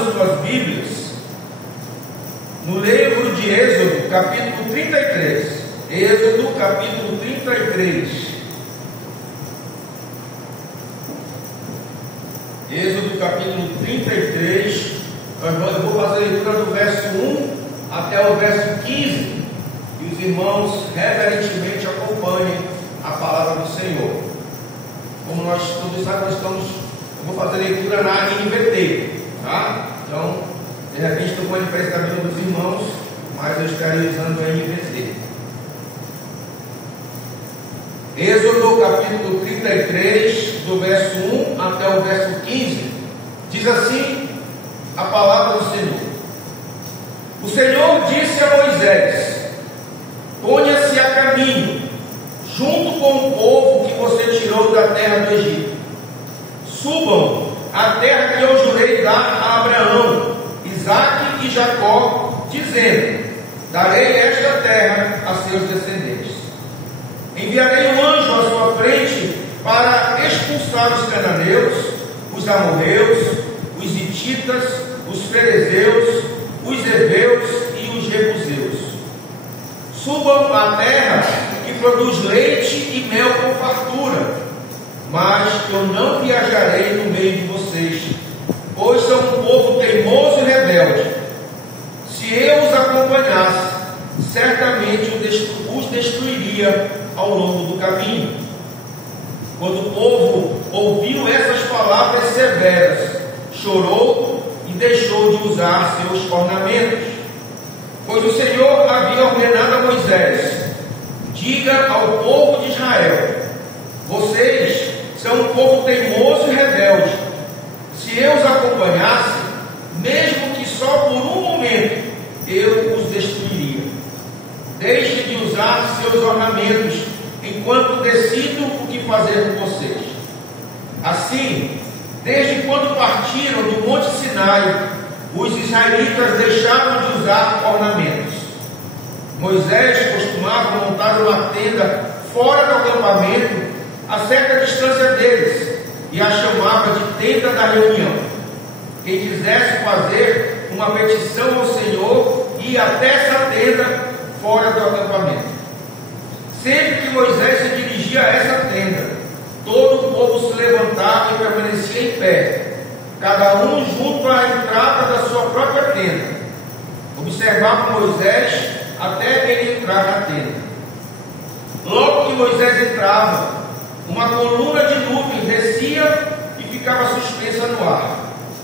as suas Bíblias no livro de Êxodo, capítulo 33. Êxodo, capítulo 33. Êxodo, capítulo 33. Eu vou fazer a leitura do verso 1 até o verso 15. E os irmãos reverentemente acompanhem a palavra do Senhor. Como nós todos sabemos, eu vou fazer a leitura na NVT, tá? Então, de repente estou com a diferença da Bíblia dos irmãos, mas eu estarei usando a NVT. Êxodo capítulo 33, do verso 1 até o verso 15, diz assim a palavra do Senhor. O Senhor disse a Moisés: ponha-se a caminho, junto com o povo que você tirou da terra do Egito. Subam à terra que eu jurei dar a Abraão, Isaque e Jacó, dizendo: darei esta terra a seus descendentes. Enviarei um anjo à sua frente para expulsar os cananeus, os amorreus, os hititas, os ferezeus, os heveus e os jebuseus. Subam à terra que produz leite e mel com fartura, mas eu não viajarei no meio de vocês, pois são um povo teimoso e rebelde. Se eu os acompanhasse, certamente os destruiria ao longo do caminho. Quando o povo ouviu essas palavras severas, chorou e deixou de usar seus ornamentos. Pois o Senhor havia ordenado a Moisés: diga ao povo de Israel: vocês são um povo teimoso e rebelde. Se eu os acompanhasse, mesmo que só por um momento, eu os destruiria. Deixe de usar seus ornamentos, enquanto decido o que fazer com vocês. Assim, desde quando partiram do Monte Sinai, os israelitas deixaram de usar ornamentos. Moisés costumava montar uma tenda fora do acampamento, a certa distância deles, e a chamava de tenda da reunião. Quem quisesse fazer uma petição ao Senhor ia até essa tenda fora do acampamento. Sempre que Moisés se dirigia a essa tenda, todo o povo se levantava e permanecia em pé, cada um junto à entrada da sua própria tenda. Observava Moisés até ele entrar na tenda. Logo que Moisés entrava, uma coluna de nuvem descia e ficava suspensa no ar,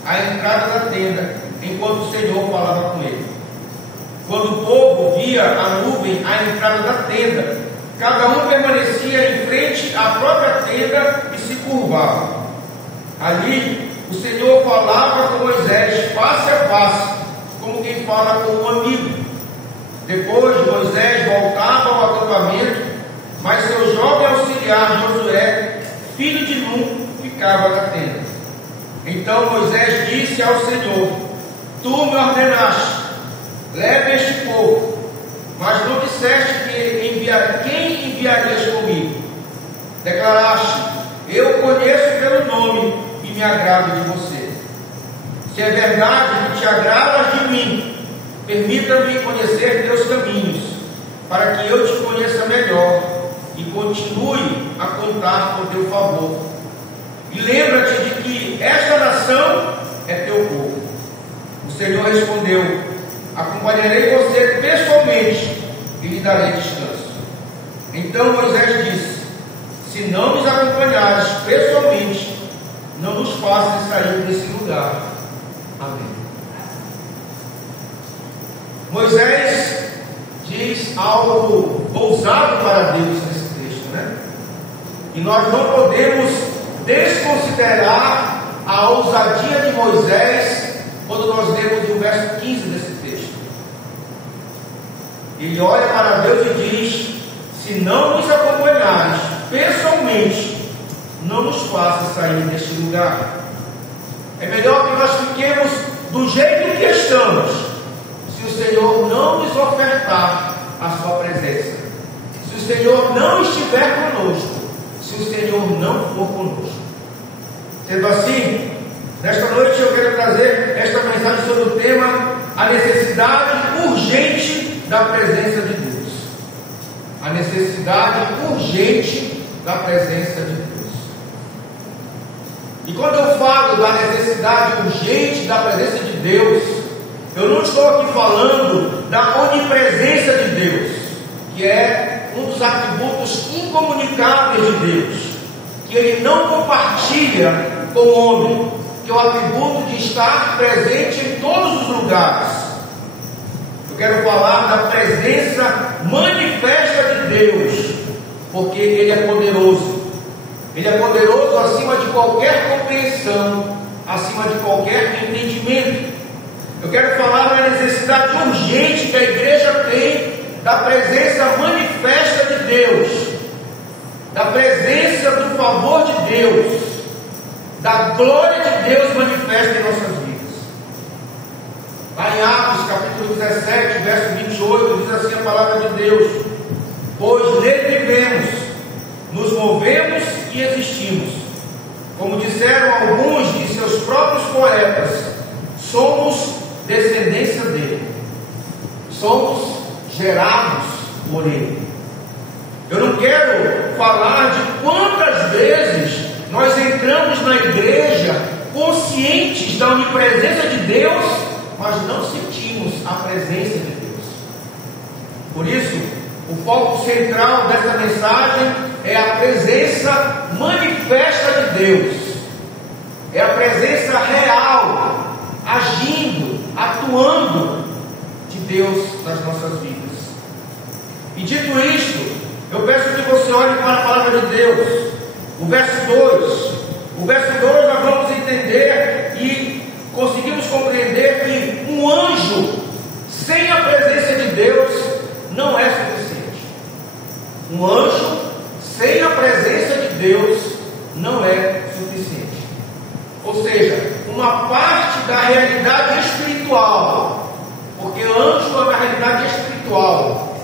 à entrada da tenda, enquanto o Senhor falava com ele. Quando o povo via a nuvem à entrada da tenda, cada um permanecia em frente à própria tenda e se curvava. Ali, o Senhor falava com Moisés face a face, como quem fala com um amigo. Depois, Moisés voltava ao acampamento, mas seu jovem auxiliar Josué, filho de Nun, ficava na tenda. Então Moisés disse ao Senhor: tu me ordenaste, leve este povo, mas não disseste quem enviarias comigo. Declaraste: eu conheço pelo nome e me agrado de você. Se é verdade que te agradas de mim, permita-me conhecer teus caminhos, para que eu te conheça melhor e continue a contar por teu favor. E lembra-te de que esta nação é teu povo. O Senhor respondeu: acompanharei você pessoalmente e lhe darei descanso. Então Moisés disse: se não nos acompanhares pessoalmente, não nos faças sair desse lugar. Amém. Moisés diz algo ousado para Deus nesse texto, né? E nós não podemos desconsiderar a ousadia de Moisés quando nós lemos o verso 15 desse texto. Ele olha para Deus e diz: se não nos acompanhares pessoalmente, não nos faça sair deste lugar. É melhor que nós fiquemos do jeito que estamos, se o Senhor não nos ofertar a sua presença, se o Senhor não estiver conosco, se o Senhor não for conosco. Sendo assim, nesta noite eu quero trazer esta mensagem a necessidade urgente da presença de Deus. A necessidade urgente da presença de Deus. E quando eu falo da necessidade urgente da presença de Deus, eu não estou aqui falando da onipresença de Deus, que é um dos atributos incomunicáveis de Deus, que Ele não compartilha com o homem, que é o atributo de estar presente em todos os lugares. Eu quero falar da presença manifesta de Deus, porque Ele é poderoso. Ele é poderoso acima de qualquer compreensão, acima de qualquer entendimento. Eu quero falar da necessidade urgente que a igreja tem da presença manifesta de Deus, da presença do favor de Deus, da glória de Deus manifesta em nossas vidas. Lá em Atos capítulo 17, verso 28, diz assim a palavra de Deus: pois nele vivemos, nos movemos e existimos. Como disseram alguns de seus próprios poetas, somos descendência dele, somos gerados por ele. Eu não quero falar de quantas vezes nós entramos na igreja conscientes da onipresença de Deus, mas não sentimos a presença de Deus. Por isso, o foco central dessa mensagem é a presença manifesta de Deus, é a presença real, agindo, atuando de Deus nas nossas vidas. E dito isto, eu peço que você olhe para a palavra de Deus, o verso 2. O verso 2 nós vamos entender e conseguimos compreender que um anjo sem a presença de Deus não é suficiente. Um anjo sem a presença de Deus não é suficiente. Ou seja, uma parte da realidade espiritual, porque anjo é uma realidade espiritual.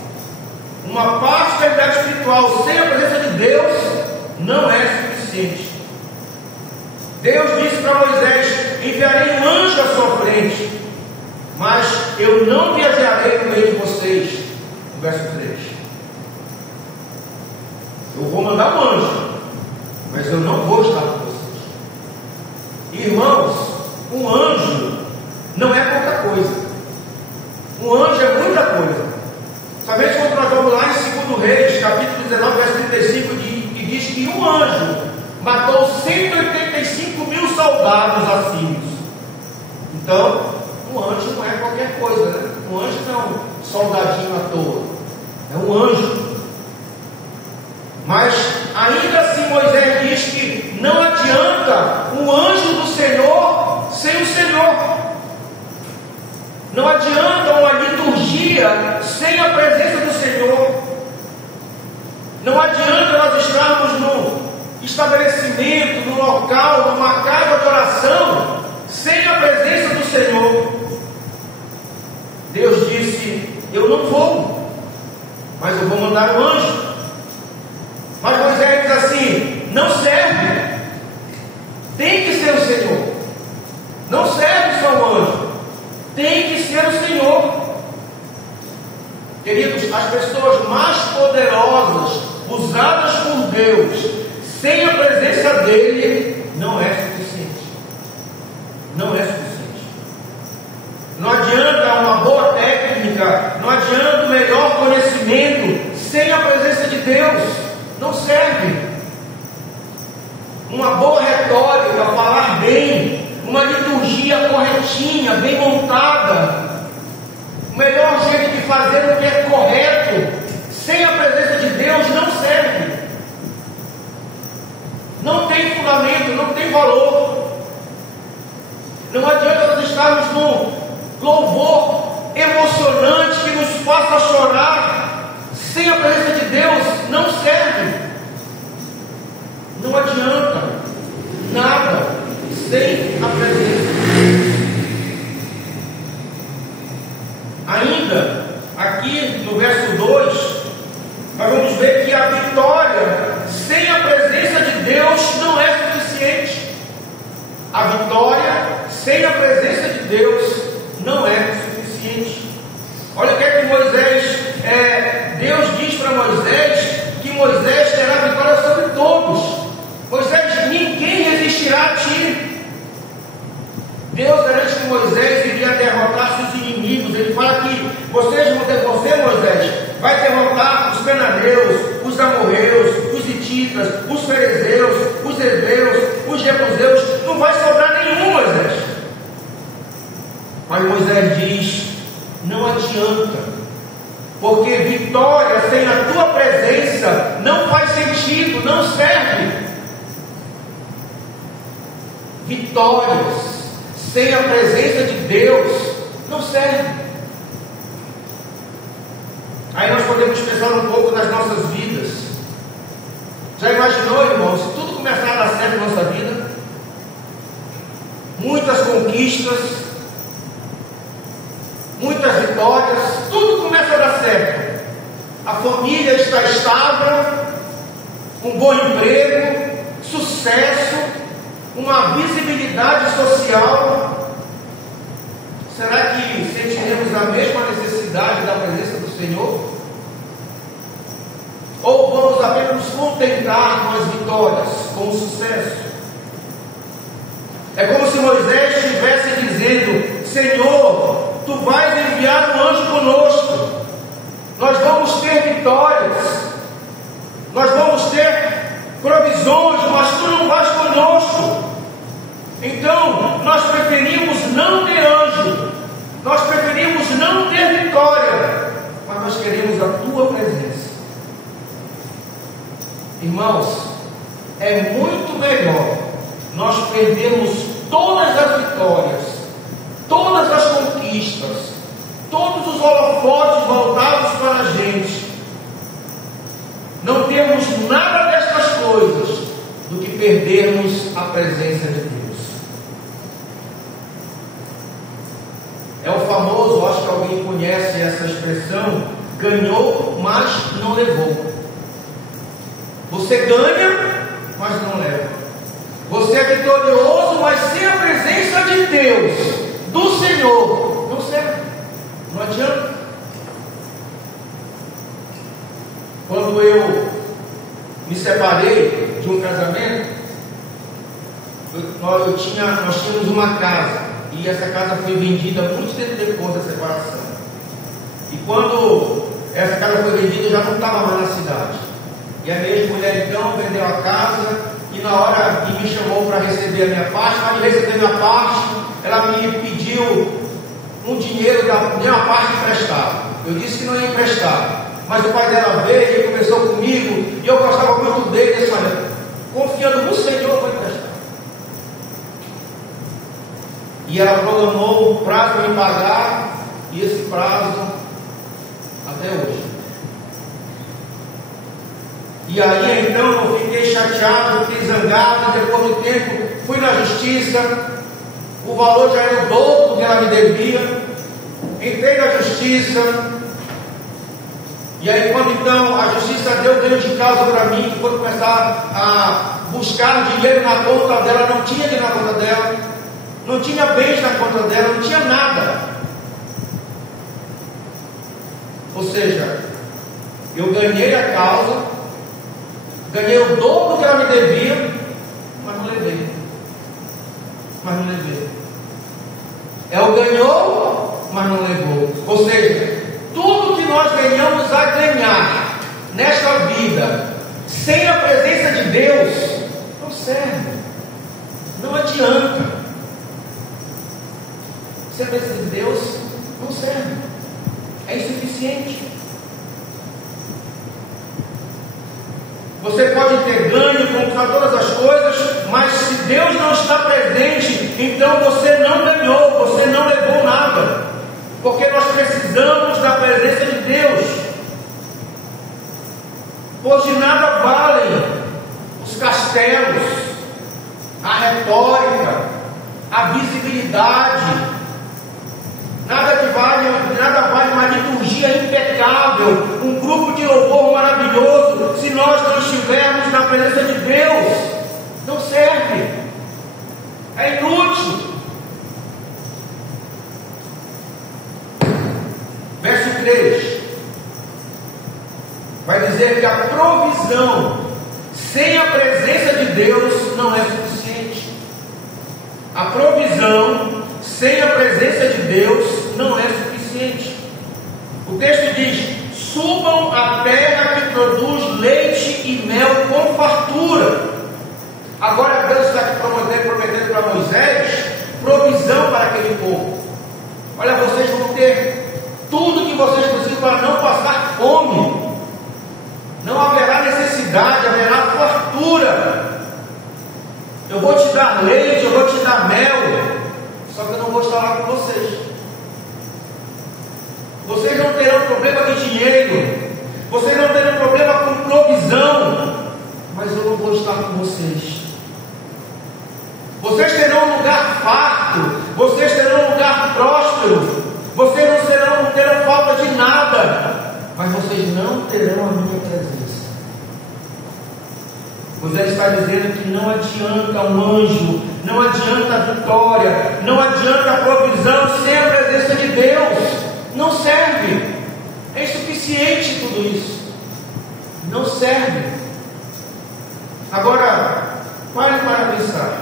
Uma parte da realidade espiritual sem a presença de Deus não é suficiente. Deus disse para Moisés: enviarei um anjo à sua frente, mas eu não viajarei no meio de vocês. No verso 3. Eu vou mandar um anjo, mas eu não vou estar com vocês. Irmãos, um anjo não é pouca coisa. Um anjo é muita coisa. Somente quando nós vamos lá em 2 Reis, capítulo 19, verso 35, que diz que um anjo matou 185 mil soldados assírios. Então, um anjo não é qualquer coisa, né? Um anjo não é um soldadinho à toa, é um anjo. Mas ainda assim Moisés diz que não adianta um anjo do Senhor sem o Senhor. Não adianta uma liturgia sem a presença do Senhor. Não adianta nós estarmos num estabelecimento, num local, numa casa de oração, sem a presença do Senhor. Deus disse: eu não vou, mas eu vou mandar um anjo. Mas Moisés diz assim: não serve, tem que ser o Senhor. Não serve só o anjo, tem que ser o Senhor. Queridos, as pessoas mais poderosas usadas por Deus sem a presença dele não é suficiente. Não é suficiente. Não adianta uma boa técnica, não adianta o melhor conhecimento sem a presença de Deus. Não serve. Uma boa retórica, falar bem, uma liturgia corretinha, bem montada, o melhor jeito de fazer o que é correto, sem a presença de Deus, não serve. Não tem fundamento, não tem valor. Não adianta nós estarmos num louvor emocionante que nos faça chorar, sem a presença de Deus, não serve. Não adianta nada sem a presença. Ainda aqui no verso 2, nós vamos ver que a vitória sem a presença de Deus não é suficiente. A vitória sem a presença de Deus não é suficiente. suficiente. Olha o que é que Moisés, Deus diz para Moisés que Moisés terá vitória sobre todos. Moisés, ninguém resistirá a ti. Deus garante que Moisés iria derrotar seus inimigos. Ele fala que você, Moisés, vai derrotar os cananeus, os amorreus, os hititas, os ferezeus, os heveus, os jebuseus. Não vai sobrar nenhum, Moisés. Mas Moisés diz: não adianta, porque vitória sem a tua presença não faz sentido, não serve. Vitórias sem a presença de Deus não serve. Aí nós podemos pensar um pouco nas nossas vidas. Já imaginou, irmão, se tudo começar a dar certo na nossa vida? Muitas conquistas, muitas vitórias, tudo começa a dar certo. A família está estável, um bom emprego, sucesso, uma visibilidade social. Será que sentiremos a mesma necessidade da presença do Senhor? Ou vamos apenas nos contentar com as vitórias, com o sucesso? É como se Moisés estivesse dizendo: Senhor, Tu vais enviar um anjo conosco, nós vamos ter vitórias, nós vamos ter provisões, mas Tu não vais conosco. Então nós preferimos não ter anjo, nós preferimos não ter vitória, mas nós queremos a Tua presença. Irmãos, é muito melhor nós perdermos todas as vitórias, todas as conquistas, todos os holofotes voltados para a gente, não termos nada destas coisas, do que perdermos a presença de Deus. É o famoso, acho que alguém conhece essa expressão: ganhou, mas não levou. Você ganha, mas não leva. Você é vitorioso, mas sem a presença de Deus, do Senhor, não serve, não adianta. Quando eu me separei de um casamento, nós tínhamos uma casa, e essa casa foi vendida muito tempo depois da separação. E quando essa casa foi vendida, eu já não estava mais na cidade. E a minha ex-mulher então vendeu a casa, e na hora que me chamou para receber a minha parte, para receber a minha parte, ela me pediu um dinheiro da minha parte emprestado. Eu disse que não ia emprestar, mas o pai dela veio e conversou comigo, e eu gostava muito dele, disse: olha, confiando no Senhor, vou emprestar. E ela programou um prazo para me pagar, e esse prazo até hoje. E aí então eu fiquei chateado, fiquei zangado. Depois do tempo fui na justiça, o valor já era o dobro do que ela me devia. Entrei na justiça, e aí quando então a justiça deu ganho de causa para mim, que foi começar a buscar dinheiro na conta dela, não tinha dinheiro na conta dela, não tinha bens na conta dela, não tinha nada. Ou seja, eu ganhei a causa, ganhei o dobro que ela me devia, mas não levei. É o ganhou, mas não levou. Ou seja, tudo que nós venhamos a ganhar nesta vida, sem a presença de Deus, não serve, não adianta. Sem a presença de Deus, não serve, é insuficiente. Você pode ter ganho, conquistar todas as coisas, mas se Deus não está presente, então você não ganhou, você não levou nada, porque nós precisamos da presença de Deus. Pois de nada valem os castelos, a retórica, a visibilidade. Nada vale uma liturgia impecável, um grupo de louvor maravilhoso, se nós não estivermos na presença de Deus. Não serve, é inútil. 3, vai dizer que a provisão sem a presença de Deus não é suficiente. A provisão sem a presença de Deus não é suficiente. O texto diz: subam à terra que produz leite e mel com fartura. Agora Deus está prometendo para Moisés provisão para aquele povo. Olha, vocês vão ter tudo que vocês precisam para não passar fome. Não haverá necessidade, haverá fartura. Eu vou te dar leite, eu vou te dar mel, só que eu não vou estar lá com vocês. Vocês não terão problema de dinheiro, vocês não terão problema com provisão, mas eu não vou estar com vocês. Vocês terão um lugar farto, vocês terão um lugar próspero, vocês não terão falta de nada, mas vocês não terão a minha presença. Moisés está dizendo que não adianta um anjo, não adianta a vitória, não adianta a provisão sem a presença de Deus. Não serve. É insuficiente tudo isso. Não serve. Agora, pare para pensar.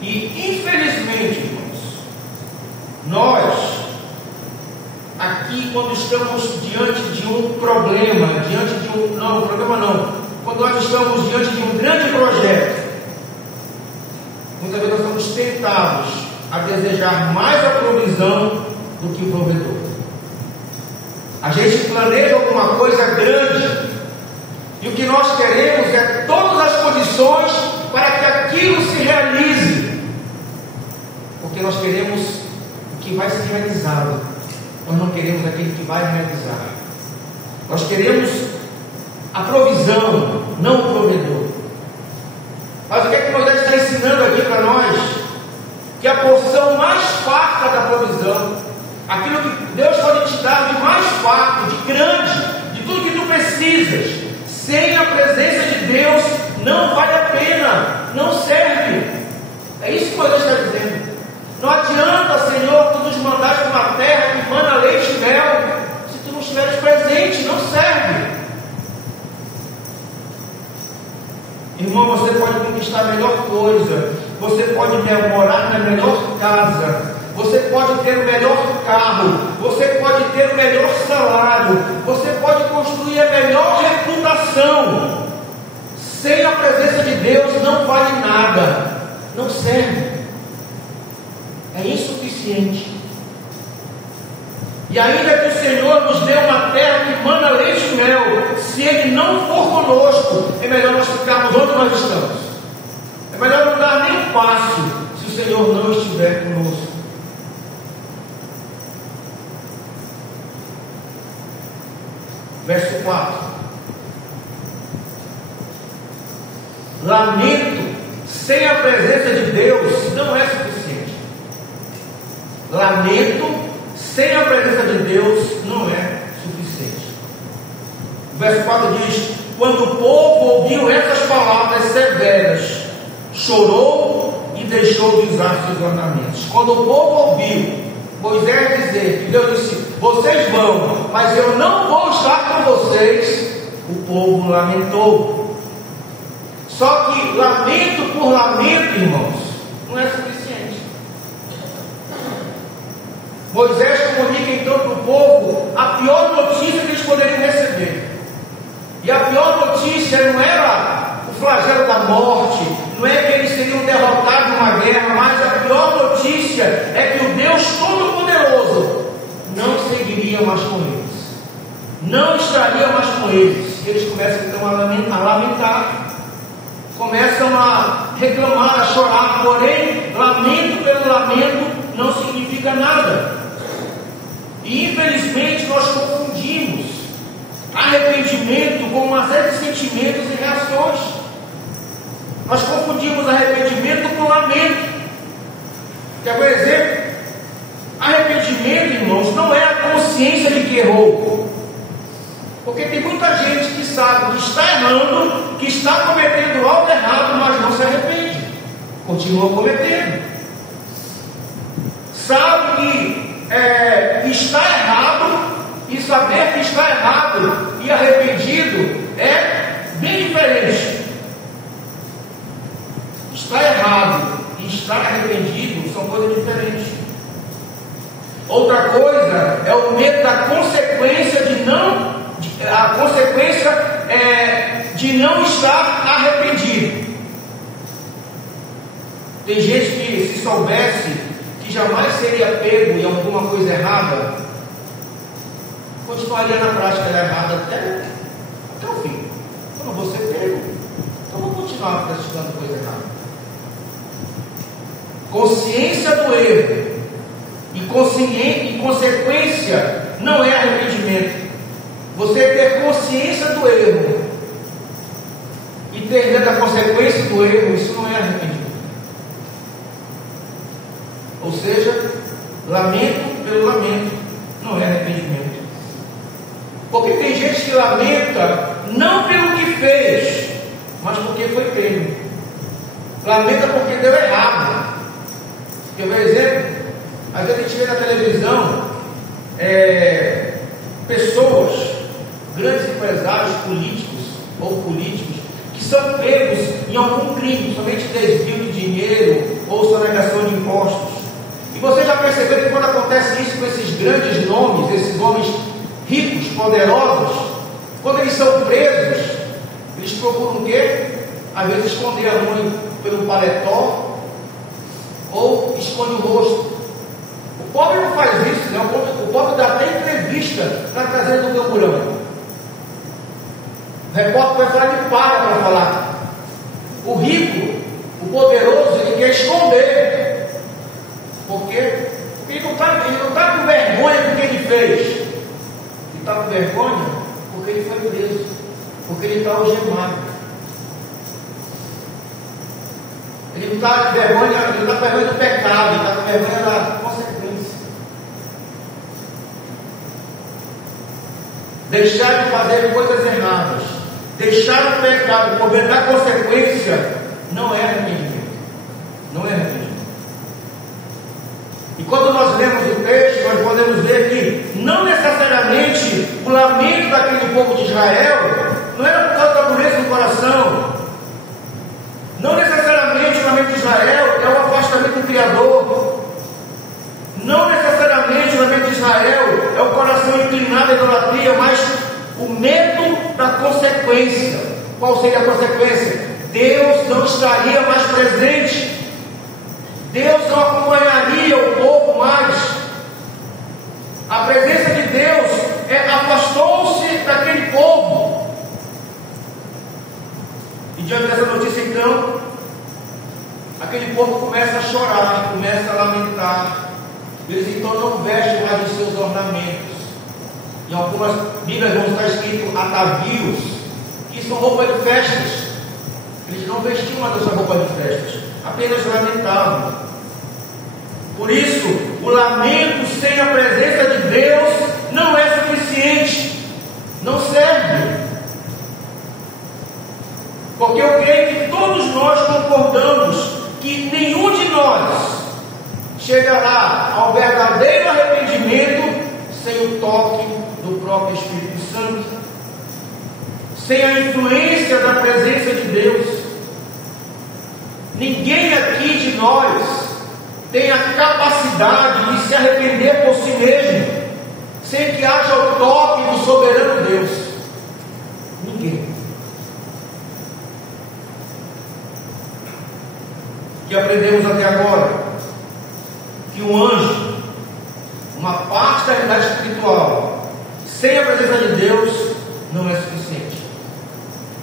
E infelizmente, irmãos, nós aqui, quando estamos diante de um problema, quando nós estamos diante de um grande projeto, muitas vezes nós somos tentados a desejar mais a provisão do que o provedor. A gente planeja alguma coisa grande e o que nós queremos é todas as condições para que aquilo se realize, porque nós queremos o que vai ser realizado, nós não queremos aquele que vai realizar. Nós queremos a provisão, não o provedor. Mas o que é que Moisés está ensinando aqui para nós? Que a porção mais farta da provisão, aquilo que Deus pode te dar de mais farto, de grande, de tudo que tu precisas, sem a presença de Deus, não vale a pena, não serve. É isso que Moisés está dizendo. Não adianta, Senhor, tu nos mandares para uma terra que manda leite e mel, se tu não estiveres presente, não serve. Irmão, você pode conquistar a melhor coisa, você pode morar na melhor casa, você pode ter o melhor carro, você pode ter o melhor salário, você pode construir a melhor reputação. Sem a presença de Deus não vale nada, não serve, é insuficiente. E ainda que o Senhor nos dê uma terra que manda leite e mel, se Ele não for conosco, é melhor nós ficarmos onde nós estamos. É melhor não dar nem um passo se o Senhor não estiver conosco. Verso 4. Lamento sem a presença de Deus não é suficiente. Lamento sem a presença de Deus não é suficiente. O verso 4 diz: quando o povo ouviu essas palavras severas, chorou e deixou de usar seus ornamentos. Quando o povo ouviu Moisés dizer que Deus disse: vocês vão, mas eu não vou estar com vocês, o povo lamentou. Só que lamento por lamento, irmãos, não é suficiente. Moisés comunica então para o povo a pior notícia que eles poderiam receber. E a pior notícia não era o flagelo da morte, não é que eles seriam derrotados numa guerra, mas a pior notícia é que o Deus Todo-Poderoso não seguiria mais com eles, não estaria mais com eles. Eles começam então a lamentar, começam a reclamar, a chorar, porém, lamento pelo lamento não significa nada. E infelizmente nós confundimos arrependimento com uma série de sentimentos e reações. Nós confundimos arrependimento com lamento. Quer ver exemplo? Arrependimento, irmãos, não é a consciência de que errou. Porque tem muita gente que sabe que está errando, que está cometendo algo errado, mas não se arrepende, continua cometendo. Sabe que está errado e saber que está errado e arrependido é bem diferente. Estar errado e estar arrependido são coisas diferentes. Outra coisa é o medo da consequência de não estar arrependido. Tem gente que, se soubesse que jamais seria pego em alguma coisa errada, continuaria na prática errada até o fim. Eu não vou ser pego, então vou continuar praticando coisa errada. Consciência do erro e consequência não é arrependimento. Você ter consciência do erro e ter medo da consequência do erro, isso não é arrependimento. Ou seja, lamento pelo lamento não é arrependimento. Porque tem gente que lamenta não pelo que fez, mas porque foi pego. Lamenta porque deu errado. Quer ver exemplo? Às vezes a gente vê na televisão pessoas, grandes empresários políticos ou políticos, que são pegos em algum crime, somente desvio de dinheiro ou sonegação de impostos. E você já percebeu que quando acontece isso com esses grandes nomes, esses homens ricos, poderosos, quando eles são presos, eles procuram o quê? Às vezes esconder a mão pelo paletó ou esconde o rosto. O pobre não faz isso, né? O pobre dá até entrevista na traseira do camburão. O repórter vai falar, ele para falar. O rico, o poderoso, ele quer esconder. Por quê? Porque ele não está com vergonha do que ele fez. Ele está com vergonha porque ele foi preso, porque ele está algemado. Ele não está com vergonha, ele não está com vergonha do pecado, ele está com vergonha da consequência. Deixar de fazer coisas erradas, deixar o pecado por medo da consequência, não é arrependimento. Não é arrependimento. E quando nós lemos o texto, nós podemos ver que não necessariamente o lamento daquele povo de Israel não era por causa da dureza do coração. Não necessariamente o lamento de Israel é o afastamento do Criador. Não necessariamente o lamento de Israel é o coração inclinado à idolatria, mas o medo da consequência. Qual seria a consequência? Deus não estaria mais presente. Deus não acompanharia o povo mais. A presença de Deus afastou-se daquele povo. E diante dessa notícia, então, aquele povo começa a chorar, começa a lamentar. Eles então não vestem mais os seus ornamentos. Em algumas Bíblias vão estar escrito atavios, que são roupas de festas. Eles não vestiam mais essa roupa de festas, apenas lamentavam. Por isso, o lamento sem a presença de Deus não é suficiente, não serve. Porque eu creio que todos nós concordamos que nenhum de nós chegará ao verdadeiro arrependimento sem o toque do próprio Espírito Santo, sem a influência da presença de Deus. Ninguém aqui de nós tem a capacidade de se arrepender por si mesmo, sem que haja o toque do soberano Deus. Ninguém. Que aprendemos até agora que um anjo, uma parte da realidade espiritual, sem a presença de Deus, não é suficiente.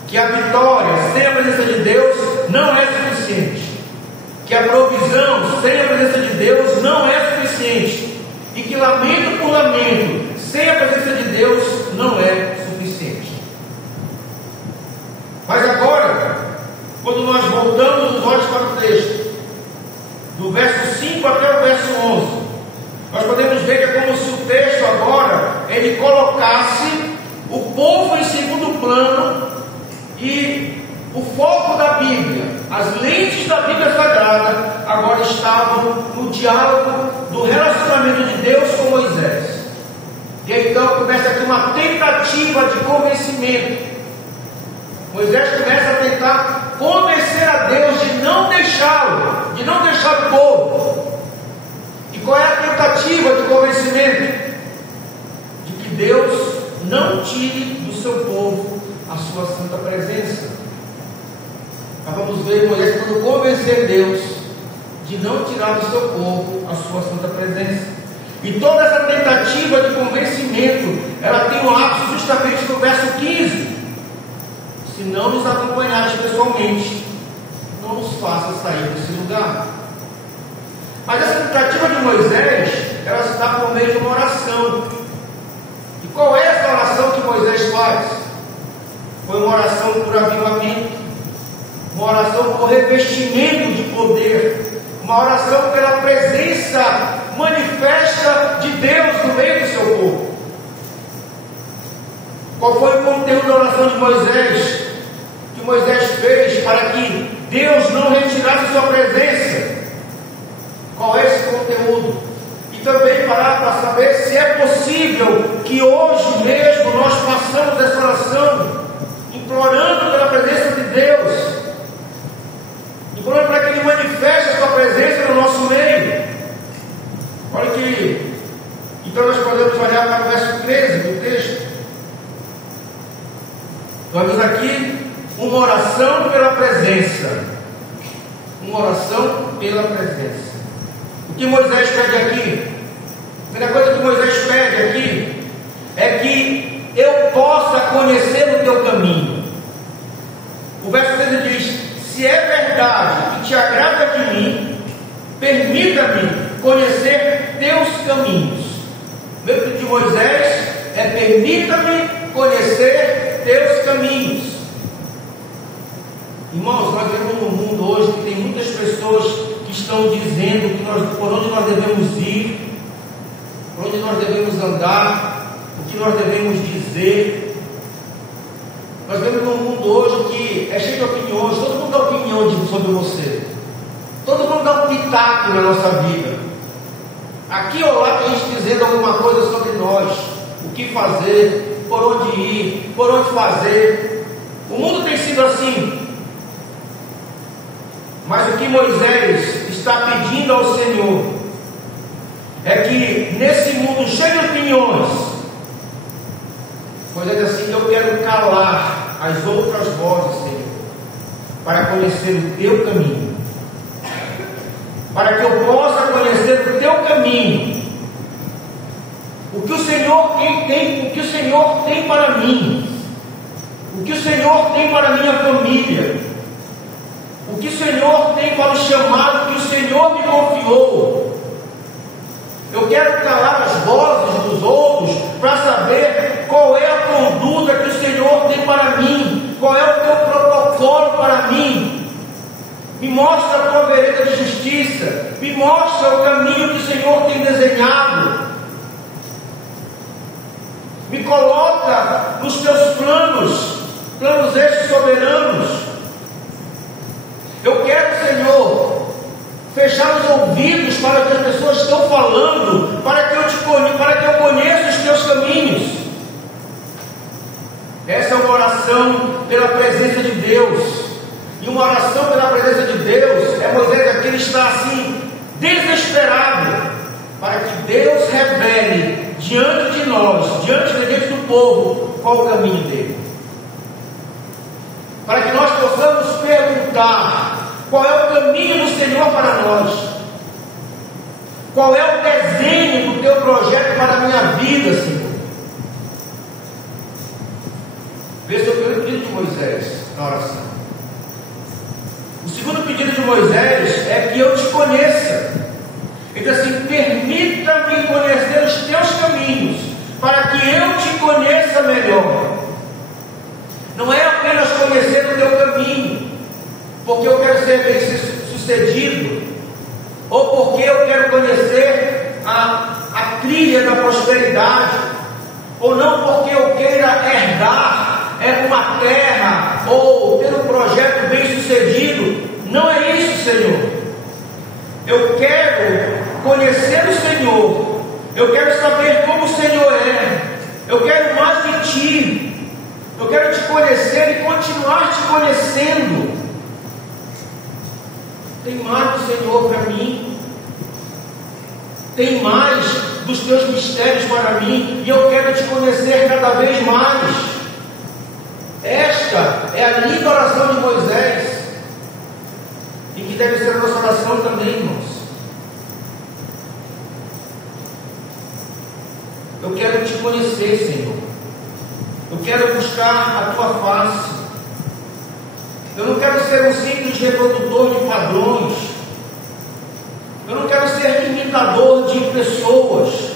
Que a vitória sem a presença de Deus não é suficiente. Que a provisão sem a presença de Deus não é suficiente. E que lamento por lamento sem a presença de Deus não é suficiente. Mas agora, quando nós voltamos os olhos para o texto, do verso 5 até o verso 11, nós podemos ver que é como se o texto agora ele colocasse o povo em segundo plano e o foco da Bíblia, as lentes da Bíblia Sagrada agora estavam no diálogo do relacionamento de Deus com Moisés. E então começa aqui uma tentativa de convencimento. Moisés começa a tentar convencer a Deus de não deixá-lo, de não deixar o povo. E qual é a tentativa de convencimento? De que Deus não tire do seu povo a sua santa presença. Nós vamos ver Moisés tentando convencer Deus de não tirar do seu povo a sua santa presença. E toda essa tentativa de convencimento, ela tem um ápice justamente no verso 15. Se não nos acompanhares pessoalmente, não nos faça sair desse lugar. Mas essa tentativa de Moisés, ela se dá por meio de uma oração. E qual é essa oração que Moisés faz? Foi uma oração por avivamento, uma oração por revestimento de poder, uma oração pela presença manifesta de Deus no meio do seu povo. Qual foi o conteúdo da oração de Moisés? Que Moisés fez para que Deus não retirasse sua presença. Qual é esse conteúdo? E também parar para saber se é possível que hoje mesmo nós façamos essa oração, implorando pela presença de Deus, implorando para que Ele manifeste a sua presença no nosso meio. Olha que, então nós podemos olhar para o verso 13 do texto. Nós vemos aqui uma oração pela presença. Uma oração pela presença. O que Moisés pede aqui? A primeira coisa que Moisés pede aqui é que eu possa conhecer o teu caminho. O verso 13 diz: se é verdade que te agrada de mim, permita-me conhecer teus caminhos. O meu pedido de Moisés é: permita-me conhecer teus caminhos. Irmãos, nós vivemos num mundo hoje que tem muitas pessoas que estão dizendo que por onde nós devemos ir, por onde nós devemos andar, o que nós devemos dizer. Nós vivemos num mundo hoje que é cheio de opiniões, todo mundo dá opinião sobre você, todo mundo dá um pitaco na nossa vida. Aqui ou lá tem gente dizendo alguma coisa sobre nós, o que fazer, por onde ir, por onde fazer. O mundo tem sido assim. Mas o que Moisés está pedindo ao Senhor é que nesse mundo cheio de opiniões, Moisés diz assim: eu quero calar as outras vozes, Senhor, para conhecer o teu caminho, para que eu possa conhecer o teu caminho, o que o Senhor tem, o que o Senhor tem para mim, o que o Senhor tem para a minha família, o que o Senhor tem para o chamado que o Senhor me confiou. Eu quero calar as vozes dos outros para saber qual é a conduta que o Senhor tem para mim, qual é o teu protocolo para mim. Me mostra a tua vereda de justiça, me mostra o caminho que o Senhor tem desenhado, me coloca nos teus planos estes soberanos. Eu quero, Senhor, fechar os ouvidos para que as pessoas estão falando, para que eu conheça os teus caminhos. Essa é uma oração pela presença de Deus. E uma oração pela presença de Deus é Moisés aqui, ele está assim, desesperado, para que Deus revele diante de nós, diante do povo, qual o caminho dele. Para que nós possamos perguntar qual é o caminho do Senhor para nós, qual é o desenho do teu projeto para a minha vida, Senhor. Esse é o primeiro pedido de Moisés na oração. O segundo pedido de Moisés é que eu te conheça. Ele diz assim: permita-me conhecer os teus caminhos, para que eu te conheça melhor. Não é apenas conhecer o teu caminho, porque eu quero ser bem sucedido, ou porque eu quero conhecer a trilha da prosperidade, ou não porque eu queira herdar uma terra, ou ter um projeto bem sucedido. Não é isso, Senhor. Eu quero conhecer o Senhor Eu quero saber como o Senhor é. Eu quero mais de Ti. Eu quero Te conhecer e continuar Te conhecendo. Tem mais do Senhor para mim. Tem mais dos Teus mistérios para mim. E eu quero Te conhecer cada vez mais. Esta é a linda oração de Moisés. E que deve ser a nossa oração também, irmãos. Eu quero Te conhecer, Senhor. Eu quero buscar a Tua face. Eu não quero ser um simples reprodutor de padrões. Eu não quero ser imitador de pessoas.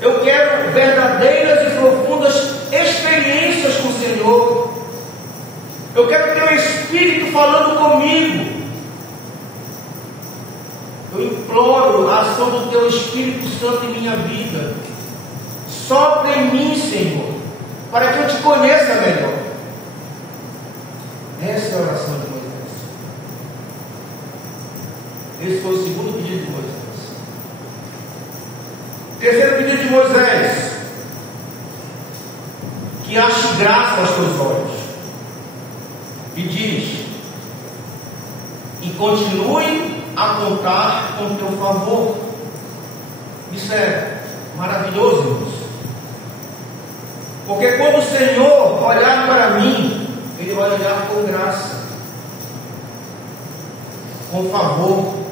Eu quero verdadeiras e profundas experiências com o Senhor. Eu quero ter o Espírito falando comigo. Eu imploro a ação do Teu Espírito Santo em minha vida. Sopra em mim, Senhor, para que eu Te conheça melhor. Essa é a oração de Moisés. Esse foi o segundo pedido de Moisés. Terceiro pedido de Moisés: que ache graça aos Teus olhos. E diz: e continue a contar com o Teu favor. Isso é maravilhoso, irmãos. Porque quando o Senhor olhar para mim, Ele vai olhar com graça, com favor.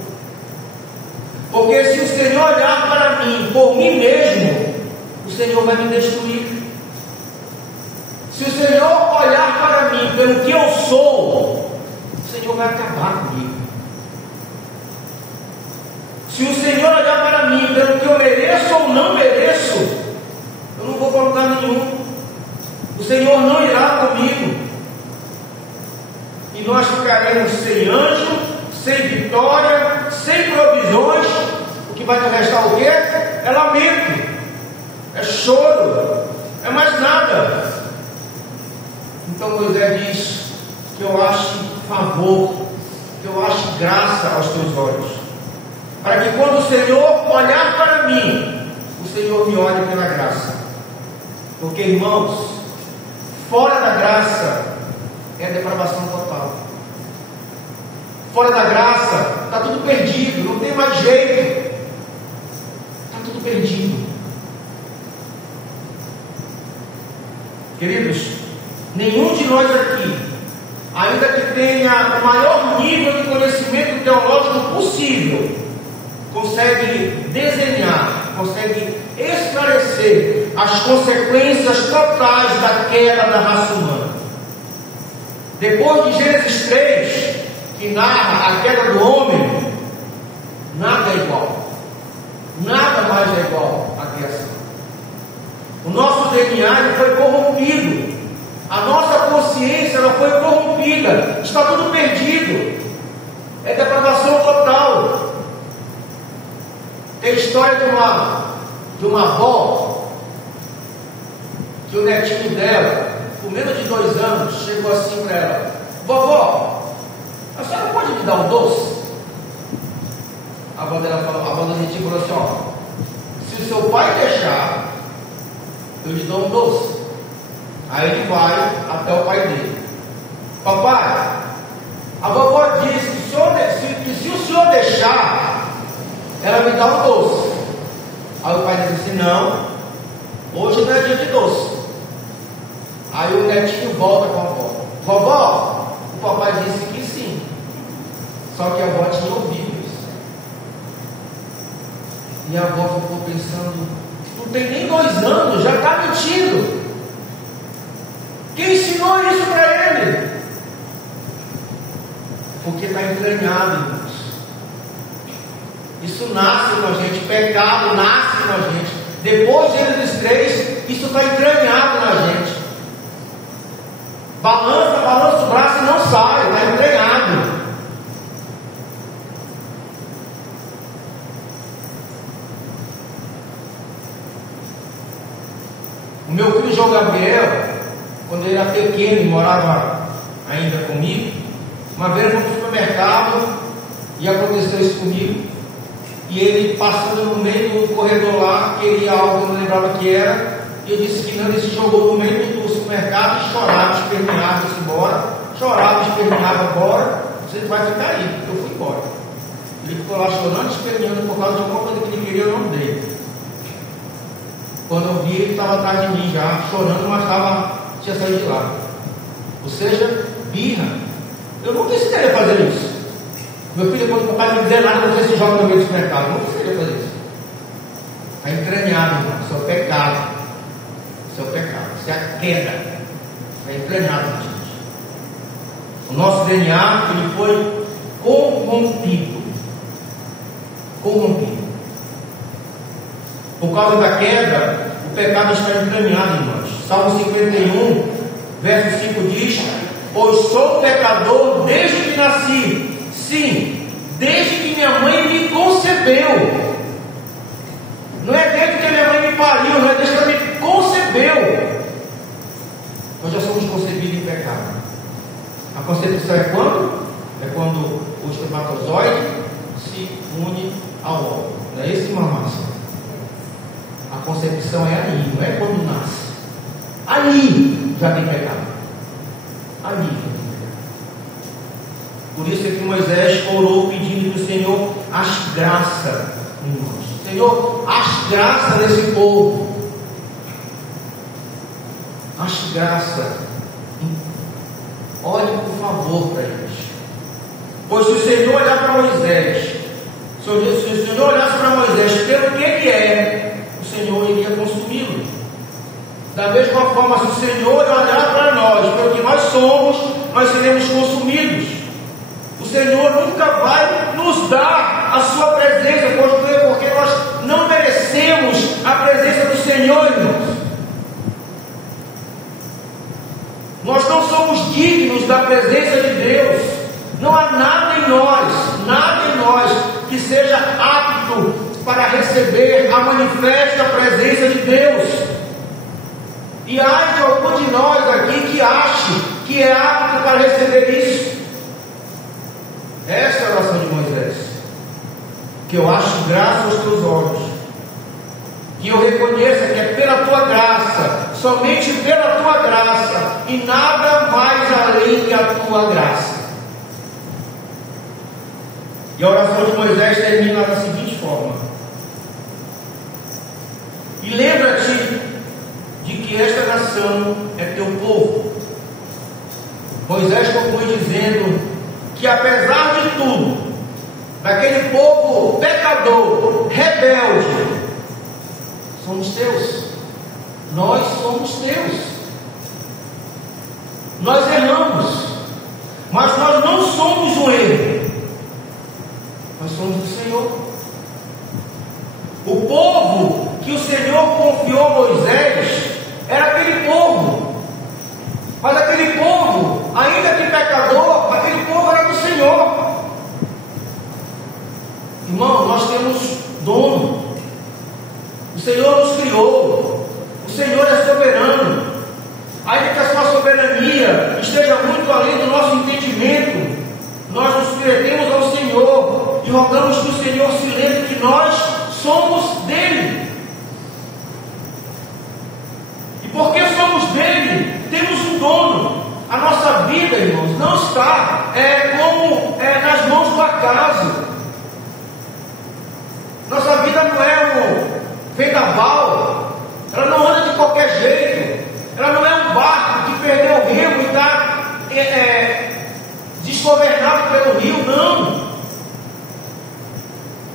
Porque se o Senhor olhar para mim por mim mesmo, o Senhor vai me destruir. Se o Senhor olhar para mim pelo que eu sou, o Senhor vai acabar comigo. Se o Senhor olhar para mim pelo que eu mereço ou não mereço, eu não vou para lugar nenhum. O Senhor não irá comigo. E nós ficaremos sem anjo, sem vitória, sem provisões. O que vai nos restar o quê? É lamento, é choro, é mais nada. Então Moisés diz que eu ache favor, que eu ache graça aos Teus olhos, para que quando o Senhor olhar para mim, o Senhor me olhe pela graça. Porque, irmãos, fora da graça é depravação total. Fora da graça está tudo perdido, não tem mais jeito. Está tudo perdido. Queridos, nenhum de nós aqui, ainda que tenha o maior nível de conhecimento teológico possível, consegue desenhar, consegue esclarecer as consequências totais da queda da raça humana. Depois de Gênesis 3, que narra a queda do homem, nada é igual. Nada mais é igual à criação. O nosso DNA foi corrompido. A nossa consciência ela foi corrompida. Está tudo perdido. É depravação total. Tem a história de uma avó, que o netinho dela, com menos de 2 anos, chegou assim para ela: vovó, a senhora pode me dar um doce? A avó do netinho falou assim: ó, se o seu pai deixar, eu lhe dou um doce. Aí ele vai até o pai dele: papai, a vovó disse que se o senhor deixar, ela me dá um doce. Aí o pai disse assim: não, hoje não é dia de doce. Aí o netinho volta com a avó: vovó, o papai disse que sim. Só que a avó tinha ouvido isso. E a avó ficou pensando: não tem nem 2 anos, já está mentindo. Quem ensinou isso para ele? Porque está entranhado, irmãos. Isso nasce com a gente, pecado nasce com a gente. Depois de Gênesis 3, isso está entranhado na gente. Balança o braço e não sai, está entranhado. O meu filho João Gabriel, quando ele era pequeno e morava ainda comigo, uma vez eu fui no supermercado e aconteceu isso comigo. e ele passando no meio do corredor lá, queria algo que eu não lembrava que era, e eu disse que não, ele se jogou no meio do supermercado e chorava, esperneava, disse embora, chorava, esperneava, embora, você vai ficar aí, eu fui embora. Ele ficou lá chorando, esperneando por causa de alguma coisa que ele queria, eu não dei. Quando eu vi, ele estava atrás de mim já, chorando, mas tinha saído de lá. Ou seja, birra. Eu nunca ensinaria a fazer isso. Meu filho, quando o pai não dizer nada, você se joga no meio do supermercado. Eu nunca ensinaria a fazer isso. Está entranhado, irmão. Isso é o pecado. Isso é o pecado. Isso é a queda. Está entranhado na gente. O nosso DNA, ele foi corrompido. Corrompido. Por causa da queda, o pecado está entranhado, irmãos. Salmo 51, verso 5 diz: pois sou pecador desde que nasci. Sim, desde que minha mãe me concebeu. Não é desde que minha mãe me pariu, não é desde que ela me concebeu. Nós já somos concebidos em pecado. A concepção é quando? É quando o espermatozoide se une ao óvulo. Não é isso, irmã Márcia? A concepção é aí, não é quando nasce. Ali já tem pecado. Ali já tem pecado. Por isso é que Moisés orou pedindo do Senhor as graças, irmãos. Senhor, as graças desse povo. As graças. Olhe por favor para eles. Pois se o Senhor olhar para Moisés, se o Senhor olhasse para Moisés pelo que ele é, o Senhor iria consumi-lo. Da mesma forma, se o Senhor olhar para nós pelo que nós somos, nós seremos consumidos. O Senhor nunca vai nos dar a sua presença, porque nós não merecemos a presença do Senhor, irmãos. Nós não somos dignos da presença de Deus. Não há nada em nós que seja apto para receber a manifesta presença de Deus. E há de algum de nós aqui que ache que é apto para receber isso. Essa é a oração de Moisés. Que eu ache graça aos teus olhos. Que eu reconheça que é pela tua graça, somente pela tua graça, e nada mais além que a tua graça. E a oração de Moisés termina da seguinte forma: e lembra-te de que esta nação é teu povo. Moisés conclui dizendo que apesar de tudo, daquele povo pecador, rebelde, somos teus. Nós somos teus. Nós erramos, mas nós não somos um erro. Nós somos do Senhor. O povo que o Senhor confiou a Moisés era aquele povo. Mas aquele povo, ainda que pecador, aquele povo era do Senhor. Irmão, nós temos dono. O Senhor nos criou. O Senhor é soberano. Ainda que a sua soberania esteja muito além do nosso entendimento, nós nos submetemos ao Senhor e rogamos que o Senhor se lembre que nós somos dele. E porque somos dele, temos um dono. A nossa vida, irmãos, não está nas mãos do acaso. Nossa vida não é um vendaval. Ela não anda de qualquer jeito. Ela não é um barco que perdeu o remo e está desgovernado pelo rio, não.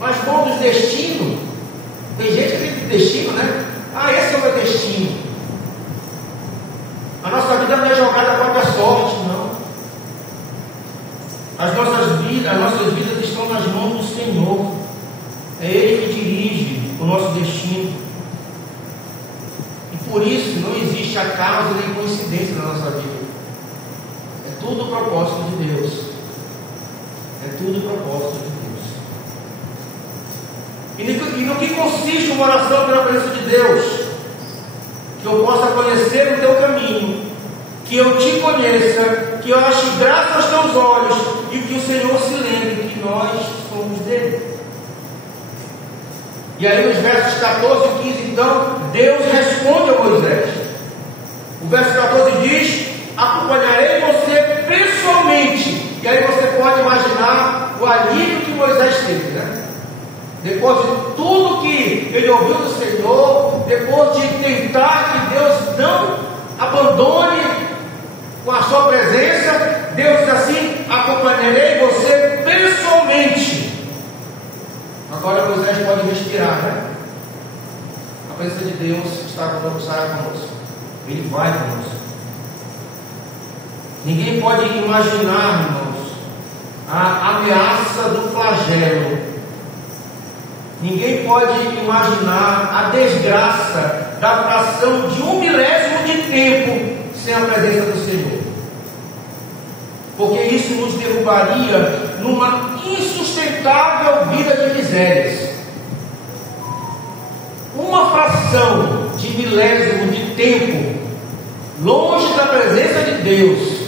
Nós vamos do destino. Tem gente que tem destino, né? Esse é o meu destino. A nossa vida não é jogada à própria sorte, não. As nossas vidas estão nas mãos do Senhor. É Ele que dirige o nosso destino. E por isso não existe acaso nem coincidência na nossa vida. É tudo propósito de Deus. É tudo propósito de Deus. E no que consiste uma oração pela presença de Deus? Que eu possa conhecer o teu caminho, que eu te conheça, que eu ache graça aos teus olhos, e que o Senhor se lembre que nós somos dele. E aí nos versos 14 e 15, então, Deus responde a Moisés. O verso 14 diz: acompanharei você pessoalmente. E aí você pode imaginar o alívio que Moisés teve, né? Depois de tudo que ele ouviu do Senhor, depois de tentar que Deus não abandone com a sua presença, Deus diz assim: acompanharei você pessoalmente. Agora Moisés pode respirar, né? A presença de Deus está conosco. Ele vai conosco. Ninguém pode imaginar, irmãos, a ameaça do flagelo. Ninguém pode imaginar a desgraça da fração de 1/1000 de tempo sem a presença do Senhor. Porque isso nos derrubaria numa insustentável vida de misérias. Uma fração de milésimo de tempo longe da presença de Deus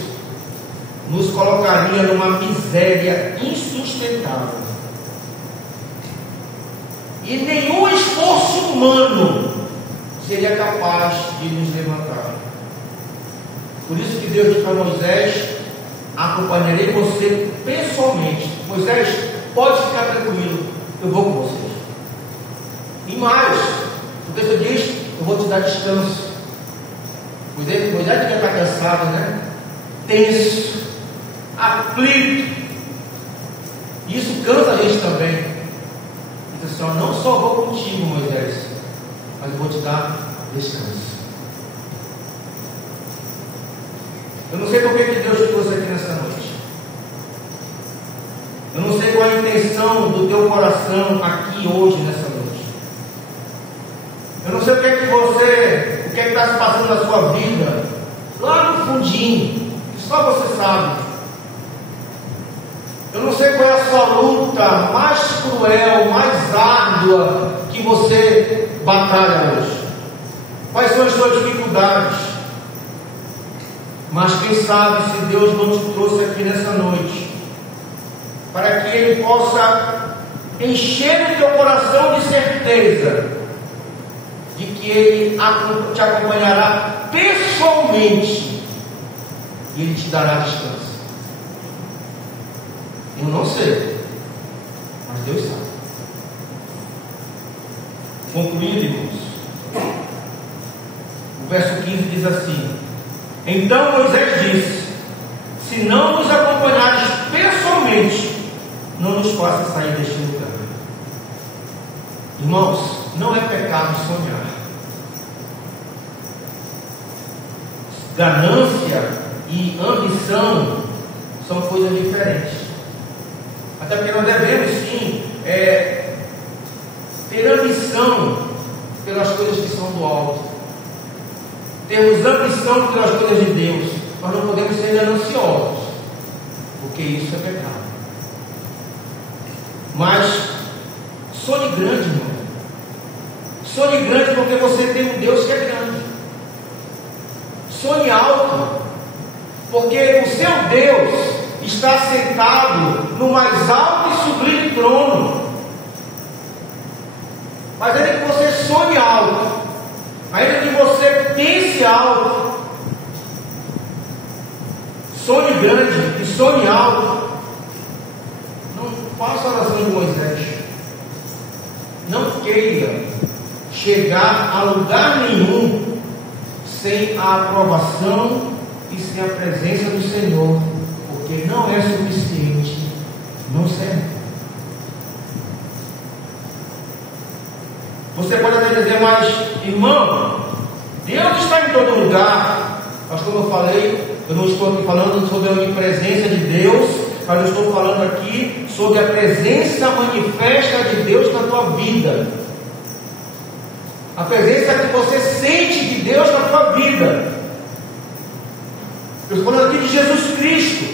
nos colocaria numa miséria insustentável. E nenhum esforço humano seria capaz de nos levantar. Por isso que Deus disse para Moisés: acompanharei você pessoalmente. Moisés, pode ficar tranquilo, eu vou com vocês. E mais, o texto diz: eu vou te dar descanso. Moisés devia estar cansado, né? Tenso, aflito. Isso cansa a gente também. Diz assim: não só vou contigo, Moisés, mas eu vou te dar descanso. Eu não sei por que Deus te trouxe aqui nessa noite. Eu não sei qual a intenção do teu coração aqui hoje, nessa noite. Eu não sei o que está se passando na sua vida, lá no fundinho, que só você sabe. Eu não sei qual é a sua luta mais cruel, mais árdua que você batalha hoje. Quais são as suas dificuldades? Mas quem sabe se Deus não te trouxe aqui nessa noite para que Ele possa encher o teu coração de certeza de que Ele te acompanhará pessoalmente e Ele te dará descanso. Eu não sei, mas Deus sabe. Concluindo, irmãos, o verso 15 diz assim: então Moisés disse: se não nos acompanhares pessoalmente, não nos faça sair deste lugar. Irmãos, não é pecado sonhar. Ganância e ambição são coisas diferentes. Até porque nós devemos sim ter ambição pelas coisas que são do alto. Temos ambição pelas coisas de Deus. Nós não podemos ser gananciosos, porque isso é pecado. Mas sonhe grande, irmão. Sonhe grande porque você tem um Deus que é grande. Sonhe alto, porque o seu Deus está sentado no mais alto e sublime trono. Mas ainda que você sonhe alto, ainda que você pense alto, sonhe grande e sonhe alto, não faça a oração de Moisés. Não queira chegar a lugar nenhum sem a aprovação e sem a presença do Senhor, porque não é suficiente, não serve. Você pode até dizer: mas irmão, Deus está em todo lugar. Mas como eu falei, eu não estou aqui falando sobre a onipresença de Deus, mas eu estou falando aqui sobre a presença manifesta de Deus na tua vida. A presença que você sente de Deus na tua vida. Eu estou falando aqui de Jesus Cristo,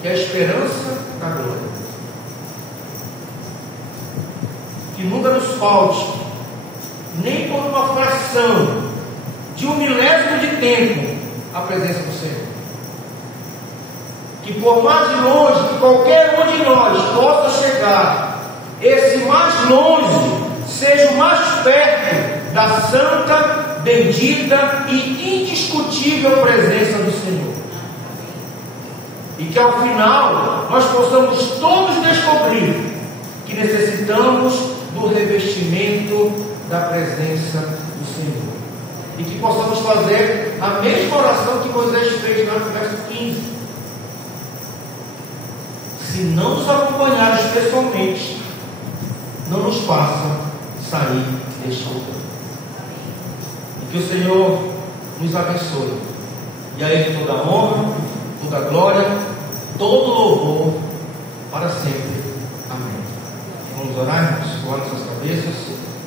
que é a esperança da glória. Que nunca nos falte, nem por uma fração de 1/1000 de tempo, a presença do Senhor. Que por mais longe que qualquer um de nós possa chegar, esse mais longe mais perto da santa, bendita e indiscutível presença do Senhor. E que ao final nós possamos todos descobrir que necessitamos do revestimento da presença do Senhor. E que possamos fazer a mesma oração que Moisés fez no verso 15. Se não nos acompanhares pessoalmente, não nos faça sair deste lugar. E que o Senhor nos abençoe. E a Ele toda a honra, toda a glória, todo louvor para sempre. Amém. Vamos orar, irmãos, com as nossas cabeças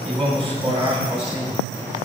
e vamos orar ao Senhor.